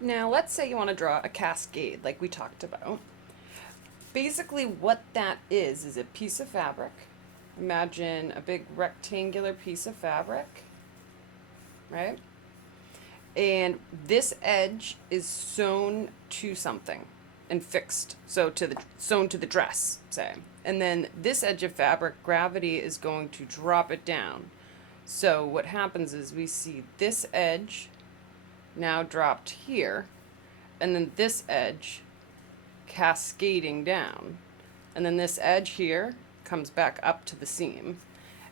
Now, let's say you want to draw a cascade like we talked about. Basically, what that is a piece of fabric. Imagine a big rectangular piece of fabric, right? And this edge is sewn to something and fixed, so sewn to the dress, say. And then this edge of fabric, gravity is going to drop it down. So what happens is we see this edge now dropped here, and then this edge cascading down. And then this edge here comes back up to the seam.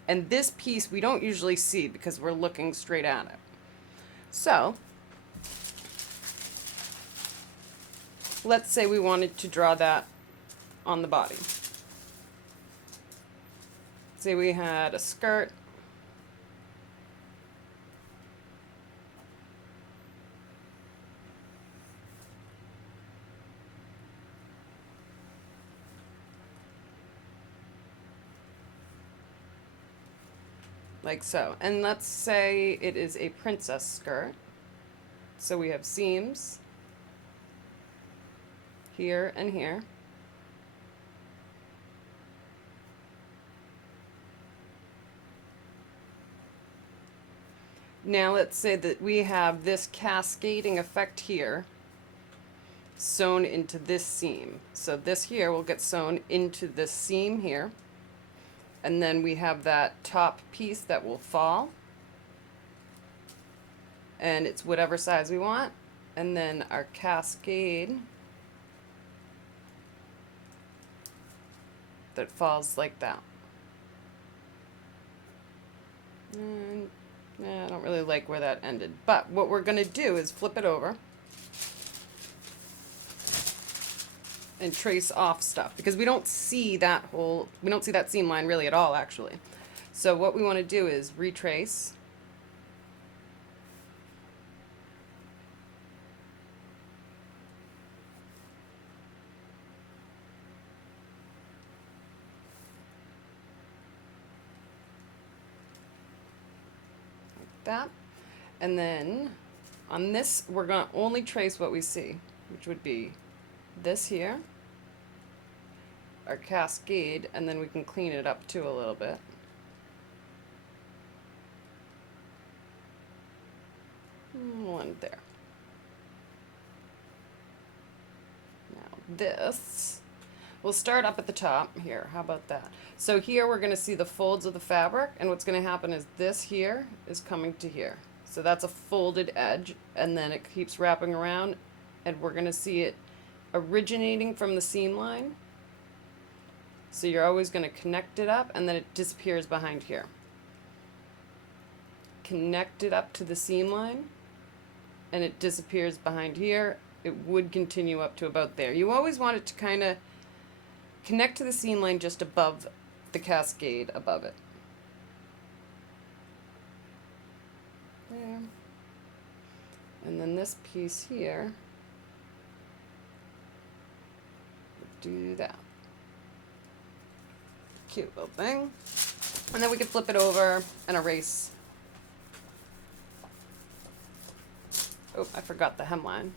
And this piece we don't usually see because we're looking straight at it. So, let's say we wanted to draw that on the body. Say we had a skirt. Like so. And let's say it is a princess skirt. So we have seams here and here. Now let's say that we have this cascading effect here sewn into this seam. So this here will get sewn into this seam here. And then we have that top piece that will fall. And it's whatever size we want. And then our cascade that falls like that. And I don't really like where that ended. But what we're going to do is flip it over and trace off stuff, because we don't see that seam line really at all, actually. So what we want to do is retrace. Like that. And then on this, we're going to only trace what we see, which would be this here, our cascade, and then we can clean it up too a little bit. One there. Now this, we'll start up at the top here. How about that? So here we're going to see the folds of the fabric, and what's going to happen is this here is coming to here. So that's a folded edge, and then it keeps wrapping around, and we're going to see it originating from the seam line. So you're always going to connect it up, and then it disappears behind here. Connect it up to the seam line, and it disappears behind here. It would continue up to about there. You always want it to kind of connect to the seam line just above the cascade above it. There. And then this piece here, do that. Cute little thing. And then we can flip it over and erase. Oh, I forgot the hemline.